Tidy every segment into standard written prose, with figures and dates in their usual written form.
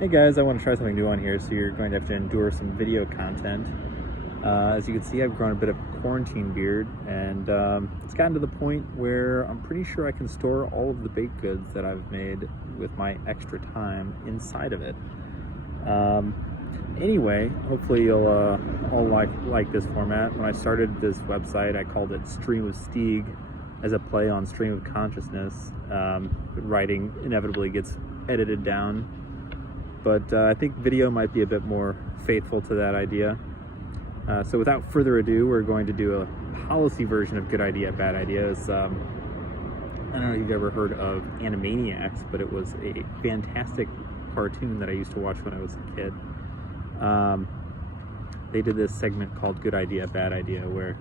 Hey guys, I want to try something new on here, so you're going to have to endure some video content. As you can see, I've grown a bit of a quarantine beard, and it's gotten to the point where I'm pretty sure I can store all of the baked goods that I've made with my extra time inside of it. Anyway, hopefully you'll all like this format. When I started this website, I called it Stream of Steeg as a play on Stream of Consciousness. Writing inevitably gets edited down, but I think video might be a bit more faithful to that idea. So without further ado, we're going to do a policy version of Good Idea, Bad Ideas. I don't know if you've ever heard of Animaniacs, but it was a fantastic cartoon that I used to watch when I was a kid. They did this segment called Good Idea, Bad Idea, where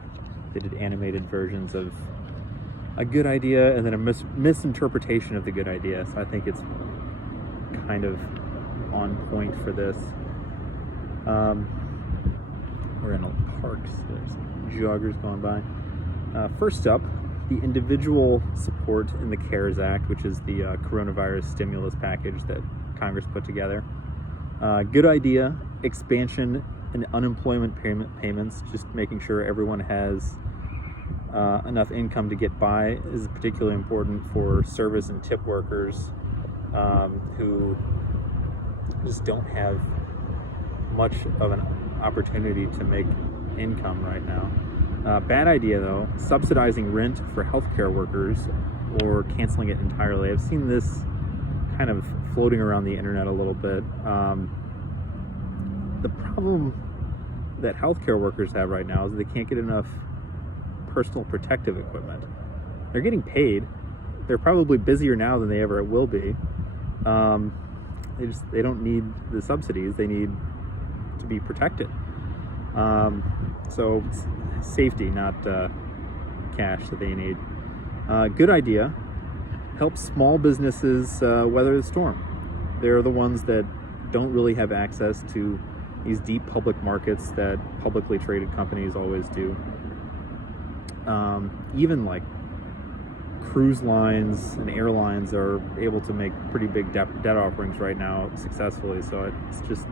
they did animated versions of a good idea and then a misinterpretation of the good idea. So I think it's kind of on point for this. We're in a park, so there's joggers going by. First up, the individual support in the CARES Act, which is the coronavirus stimulus package that Congress put together. Good idea, expansion and unemployment payments, just making sure everyone has enough income to get by is particularly important for service and tip workers who just don't have much of an opportunity to make income right now. Bad idea though, subsidizing rent for healthcare workers or canceling it entirely. I've seen this kind of floating around the internet a little bit. The problem that healthcare workers have right now is they can't get enough personal protective equipment. They're getting paid. They're probably busier now than they ever will be. They don't need the subsidies. They need to be protected. So it's safety, not cash that they need. Good idea. Help small businesses weather the storm. They're the ones that don't really have access to these deep public markets that publicly traded companies always do. Even like cruise lines and airlines are able to make pretty big debt offerings right now successfully. So it's just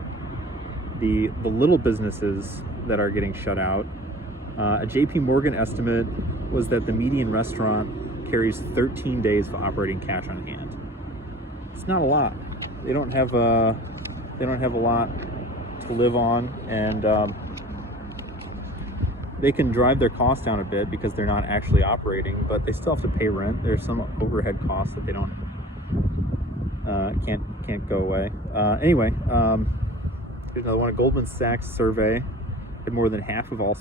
the little businesses that are getting shut out. A JP Morgan estimate was that the median restaurant carries 13 days of operating cash on hand. It's not a lot. They don't have a lot to live on, and they can drive their costs down a bit because they're not actually operating, but they still have to pay rent. There's some overhead costs that they don't can't go away. Anyway, here's another one. A Goldman Sachs survey had more than half of all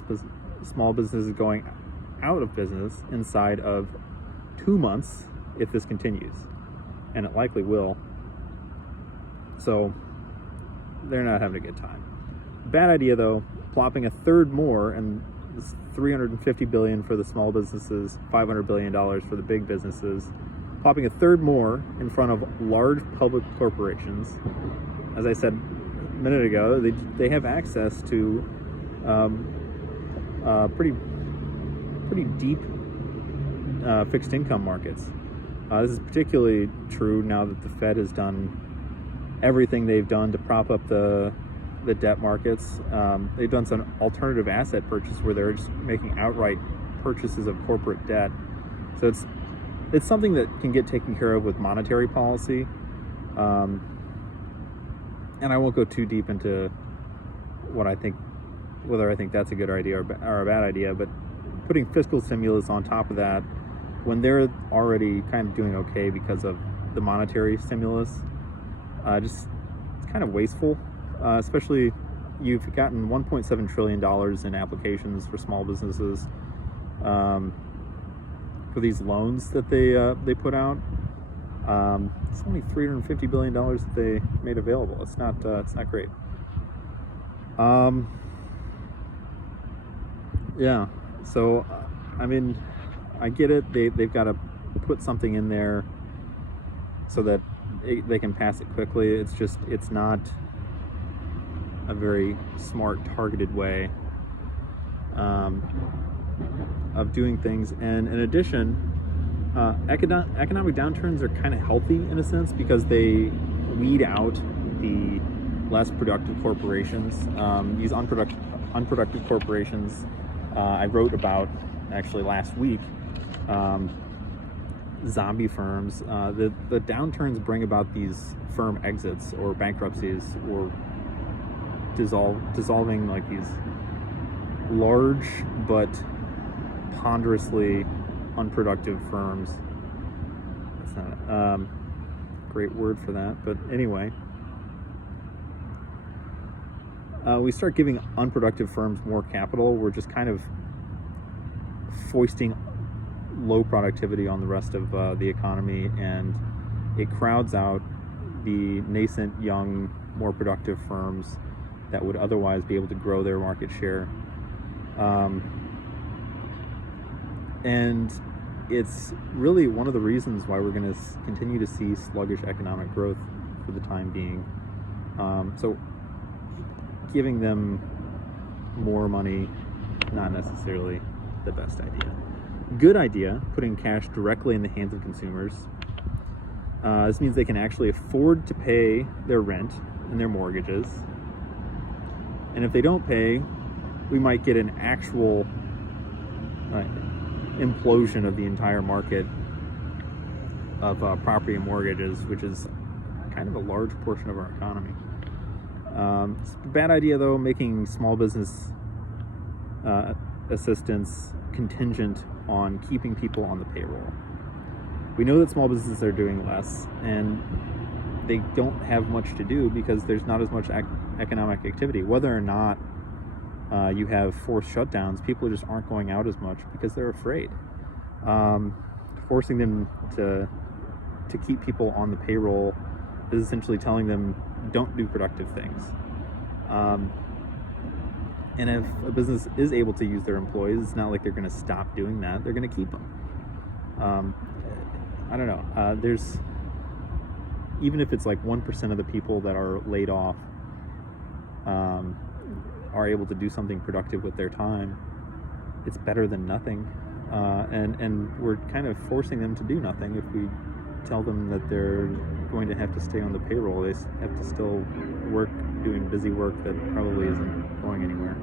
small businesses going out of business inside of 2 months if this continues, and it likely will. So they're not having a good time. Bad idea though, plopping a third more, and this $350 billion for the small businesses, $500 billion for the big businesses, plopping a third more in front of large public corporations. As I said a minute ago, they have access to pretty deep fixed income markets. This is particularly true now that the Fed has done everything they've done to prop up the debt markets. They've done some alternative asset purchase where they're just making outright purchases of corporate debt. So it's something that can get taken care of with monetary policy. And I won't go too deep into whether I think that's a good idea or a bad idea, but putting fiscal stimulus on top of that when they're already kind of doing okay because of the monetary stimulus, it's kind of wasteful. Especially, you've gotten $1.7 trillion in applications for small businesses for these loans that they put out. It's only $350 billion that they made available. It's not great. Yeah. So I mean, I get it. They've got to put something in there so that they can pass it quickly. It's not a very smart, targeted way of doing things. And in addition, economic downturns are kind of healthy in a sense because they weed out the less productive corporations. These unproductive corporations, I wrote about actually last week. Zombie firms. The downturns bring about these firm exits or bankruptcies or dissolving like these large but ponderously unproductive firms. That's not a great word for that, but anyway. We start giving unproductive firms more capital. We're just kind of foisting low productivity on the rest of the economy, and it crowds out the nascent, young, more productive firms that would otherwise be able to grow their market share. And it's really one of the reasons why we're going to continue to see sluggish economic growth for the time being. So giving them more money, not necessarily the best idea. Good idea, putting cash directly in the hands of consumers. This means they can actually afford to pay their rent and their mortgages. And if they don't pay, we might get an actual implosion of the entire market of property and mortgages, which is kind of a large portion of our economy. It's a bad idea, though, making small business assistance contingent on keeping people on the payroll. We know that small businesses are doing less, and they don't have much to do because there's not as much economic activity. Whether or not you have forced shutdowns, people just aren't going out as much because they're afraid. Forcing them to keep people on the payroll is essentially telling them don't do productive things. And if a business is able to use their employees, it's not like they're going to stop doing that. They're going to keep them. I don't know. There's, even if it's like 1% of the people that are laid off are able to do something productive with their time, it's better than nothing. And we're kind of forcing them to do nothing. If we tell them that they're going to have to stay on the payroll, they have to still work doing busy work that probably isn't going anywhere.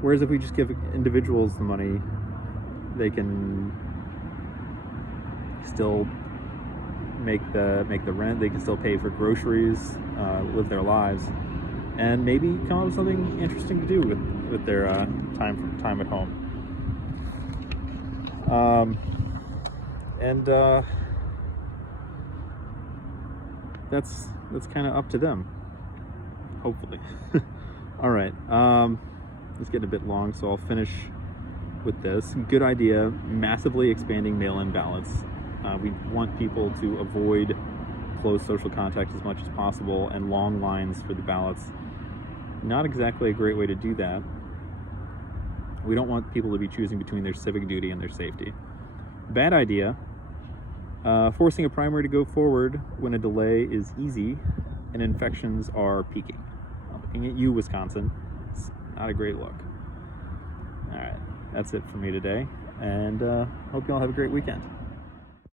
Whereas if we just give individuals the money, they can still make the rent, they can still pay for groceries, live their lives, and maybe come up with something interesting to do with their time at home. That's kind of up to them, hopefully. All right, it's getting a bit long, so I'll finish with this. Good idea, massively expanding mail-in ballots. We want people to avoid close social contact as much as possible and long lines for the ballots. Not exactly a great way to do that. We don't want people to be choosing between their civic duty and their safety. Bad idea, forcing a primary to go forward when a delay is easy and infections are peaking. I'm looking at you, Wisconsin. It's not a great look. All right, that's it for me today, and hope you all have a great weekend.